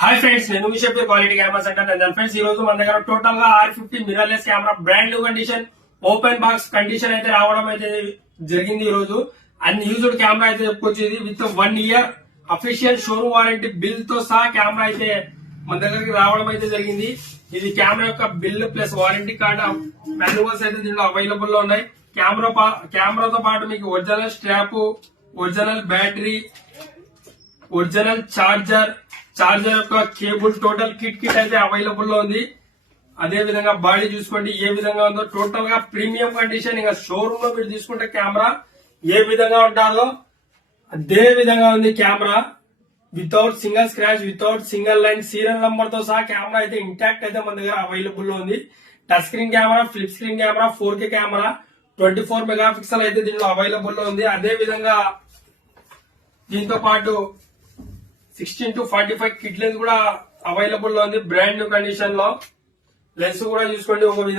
Hi friends, నేను మీ చెప్పే quality camera centre Nandan. Friends, ఈ రోజు మన దగ్గర టోటల్ గా R50 mirrorless camera brand new condition open box condition అయితే రావడం అయితే జరిగింది. ఈ రోజు అన్యూజ్డ్ కెమెరా అయితే చెప్పుకోవచ్చు. ఇది with 1 year official showroom warranty bill తో సహా కెమెరా అయితే మన దగ్గరికి రావడం అయితే జరిగింది. ఇది కెమెరా యొక్క bill plus warranty card manuals అయితే దీంట్లో అవైలబుల్ లో ఉన్నాయి. కెమెరాతో పాటు మీకు original strap, original battery, original charger యొక్క కేబుల్, టోటల్ కిట్ అయితే అవైలబుల్ లో ఉంది. అదే విధంగా బాడీ చూసుకోండి ఏ విధంగా ఉందో. టోటల్ గా ప్రీమియం కండిషన్. ఇంకా షోరూమ్ లో మీరు తీసుకుంటే కెమెరా ఏ విధంగా ఉంటుందో అదే విధంగా ఉంది camera. Without single scratch, without single line, serial number తో సహా కెమెరా అయితే ఇంటాక్ట్ అయితే మన దగ్గర అవైలబుల్ లో ఉంది. Touch screen camera, flip screen camera, 4K camera, 24 megapixel అయితే దీంట్లో అవైలబుల్ లో ఉంది. అదే విధంగా దీంతో పాటు 16-45 కిట్ లెన్స్ కూడా అవైలబుల్ లో ఉంది బ్రాండ్ న్యూ కండిషన్ లో. లెన్స్ కూడా చూసుకోండి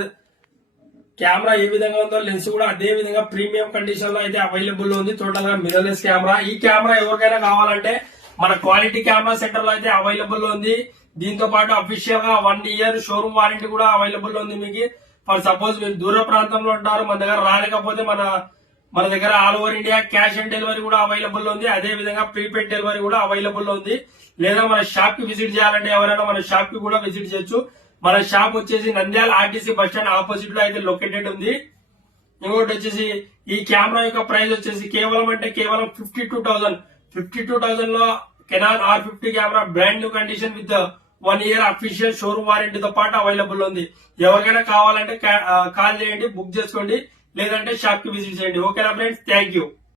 కెమెరా ఏ విధంగా ఉందో లెన్స్ కూడా అదే విధంగా ప్రీమియం కండిషన్ లో అయితే అవైలబుల్ లో ఉంది. టోటల్ గా మిర్రర్లెస్ కెమెరా. ఈ కెమెరా ఎవరికైనా కావాలంటే మన క్వాలిటీ కెమెరా సెంటర్ లో అయితే అవైలబుల్ లో ఉంది. దీంతో పాటు అఫీషియల్ గా 1 ఇయర్ షోరూమ్ వారంటీ కూడా అవైలబుల్ లో ఉంది మీకు. ఫర్ సపోజ్ మీరు దూర ప్రాంతంలో ఉంటారు, మన దగ్గర రాలేకపోతే మన దగ్గర all over India cash on delivery కూడా అవైలబుల్ లో ఉంది. అదే విధంగా ప్రీపెయిడ్ డెలివరీ కూడా అవైలబుల్ లో ఉంది. లేదా మన షాప్ కి విజిట్ చేయాలంటే ఎవరైనా మన షాప్ కి కూడా విజిట్ చేయొచ్చు. మన షాప్ వచ్చేసి Nandyal RTC bus stand opposite లో అయితే లొకేటెడ్ ఉంది. ఇంకోటి వచ్చేసి ఈ కెమెరా యొక్క ప్రైస్ వచ్చేసి కేవలం 52,000 లో Canon R50 camera brand new condition with 1 year official showroom వారంటీతో పాటు అవైలబుల్ ఉంది. ఎవరికైనా కావాలంటే కాల్ చేయండి, బుక్ చేసుకోండి. లేదంటే షాప్ కి విజిట్ చేయండి. ఓకేనా ఫ్రెండ్స్, థ్యాంక్ యూ.